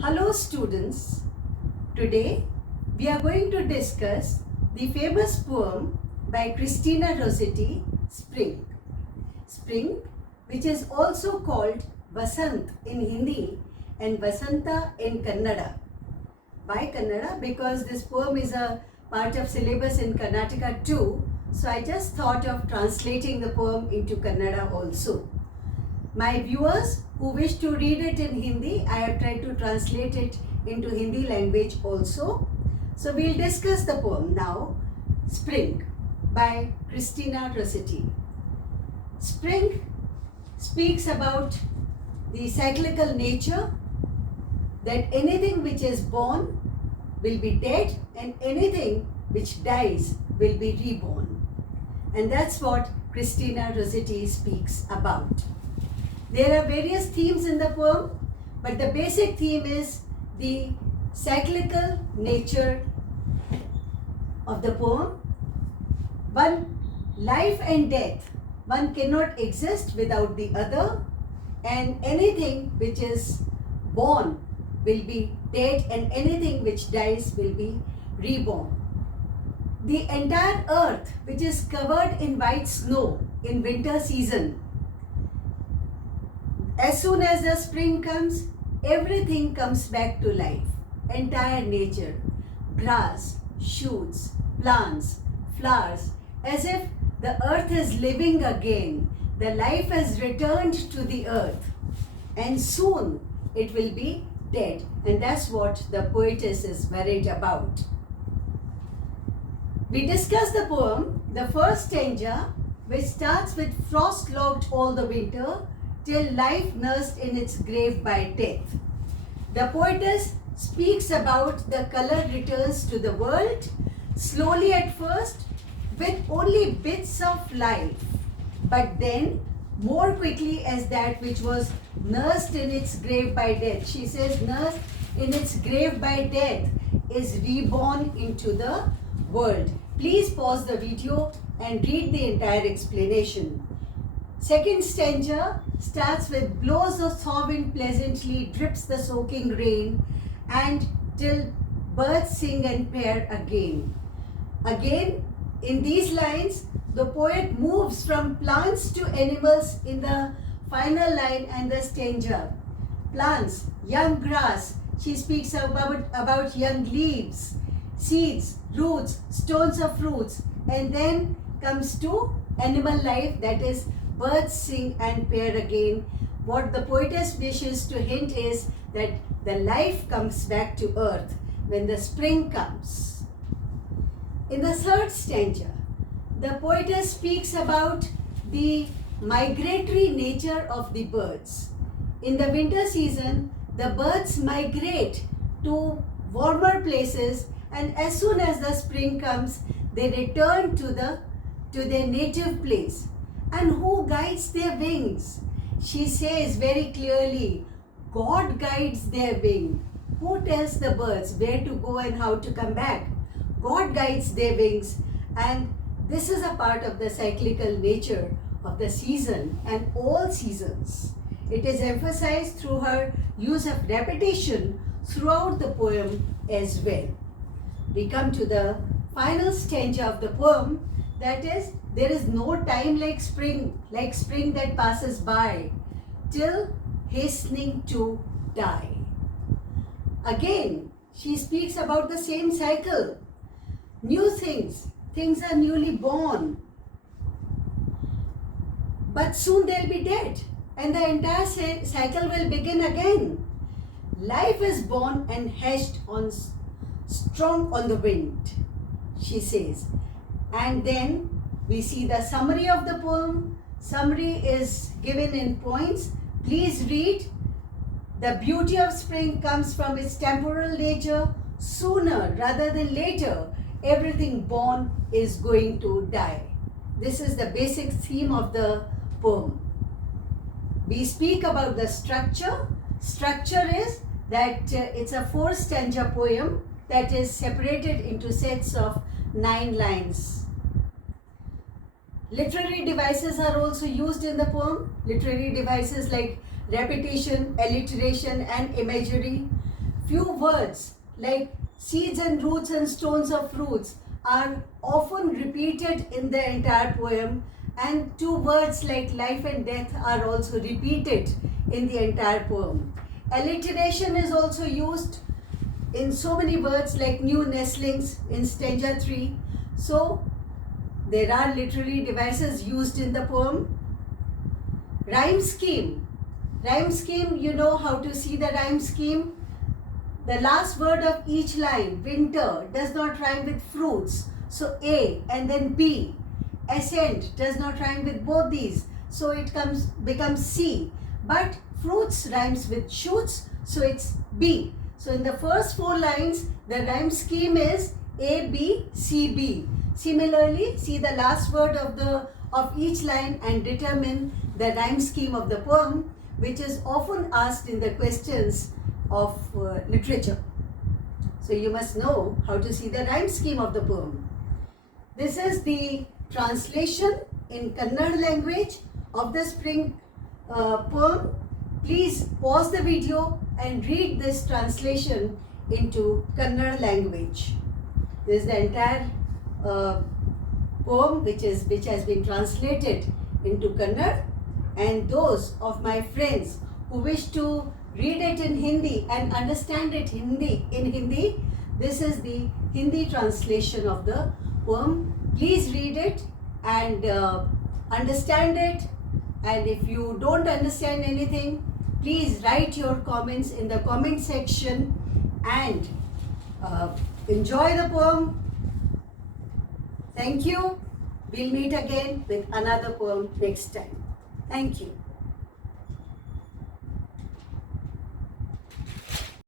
Hello students, today we are going to discuss the famous poem by Christina Rossetti, Spring. Spring, which is also called Vasant in Hindi and Vasanta in Kannada. Why Kannada? Because this poem is a part of syllabus in Karnataka too, so I just thought of translating the poem into Kannada also. My viewers who wish to read it in Hindi, I have tried to translate it into Hindi language also. So we'll discuss the poem now. Spring by Christina Rossetti. Spring speaks about the cyclical nature, that anything which is born will be dead and anything which dies will be reborn. And that's what Christina Rossetti speaks about. There are various themes in the poem, but the basic theme is the cyclical nature of the poem. One, life and death, one cannot exist without the other, and anything which is born will be dead and anything which dies will be reborn. The entire earth, which is covered in white snow in winter season, as soon as the spring comes, everything comes back to life. Entire nature, grass, shoots, plants, flowers, as if the earth is living again. The life has returned to the earth, and soon it will be dead. And that's what the poetess is worried about. We discuss the poem, the first stanza, which starts with frost locked all the winter, till life nursed in its grave by death. The poetess speaks about the color returns to the world, slowly at first, with only bits of life, but then more quickly as that which was nursed in its grave by death. She says nursed in its grave by death is reborn into the world. Please pause the video and read the entire explanation. Second stanza starts with blows the thaw wind pleasantly, drips the soaking rain, and till birds sing and pair again. Again, in these lines, the poet moves from plants to animals in the final line and the stanza. Plants, young grass, she speaks about young leaves, seeds, roots, stones of fruits, and then comes to animal life, that is birds sing and pair again. What the poetess wishes to hint is that the life comes back to earth when the spring comes. In the third stanza, the poetess speaks about the migratory nature of the birds. In the winter season, the birds migrate to warmer places, and as soon as the spring comes, they return to their native place. And who guides their wings? She says very clearly, God guides their wing. Who tells the birds where to go and how to come back? God guides their wings, and this is a part of the cyclical nature of the season and all seasons. It is emphasized through her use of repetition throughout the poem as well. We come to the final stanza of the poem, that is, there is no time like spring that passes by, till hastening to die. Again, she speaks about the same cycle. New things are newly born, but soon they'll be dead, and the entire cycle will begin again. Life is born and hatched on strong on the wind, she says. And then we see the summary of the poem. Summary is given in points. Please read. The beauty of spring comes from its temporal nature. Sooner rather than later, everything born is going to die. This is the basic theme of the poem. We speak about the structure. Structure is that it's a 4-stanza poem that is separated into sets of 9 lines. Literary devices are also used in the poem. Literary devices like repetition, alliteration, and imagery. Few words like seeds and roots and stones of fruits are often repeated in the entire poem, and two words like life and death are also repeated in the entire poem. Alliteration is also used in so many words like new nestlings in stanza 3. So there are literary devices used in the poem. Rhyme scheme. Rhyme scheme, you know how to see the rhyme scheme. The last word of each line, winter, does not rhyme with fruits. So A and then B. Ascent does not rhyme with both these. So it becomes C. But fruits rhymes with shoots. So it's B. So in the first 4 lines, the rhyme scheme is A, B, C, B. Similarly, see the last word of each line and determine the rhyme scheme of the poem, which is often asked in the questions of literature. So you must know how to see the rhyme scheme of the poem. This is the translation in Kannada language of the spring poem. Please pause the video and read this translation into Kannada language. This is the entire poem which has been translated into Kannada, and those of my friends who wish to read it in Hindi and understand it in Hindi, this is the Hindi translation of the poem. Please read it and understand it, and if you don't understand anything, please write your comments in the comment section and enjoy the poem. Thank you. We'll meet again with another poem next time. Thank you.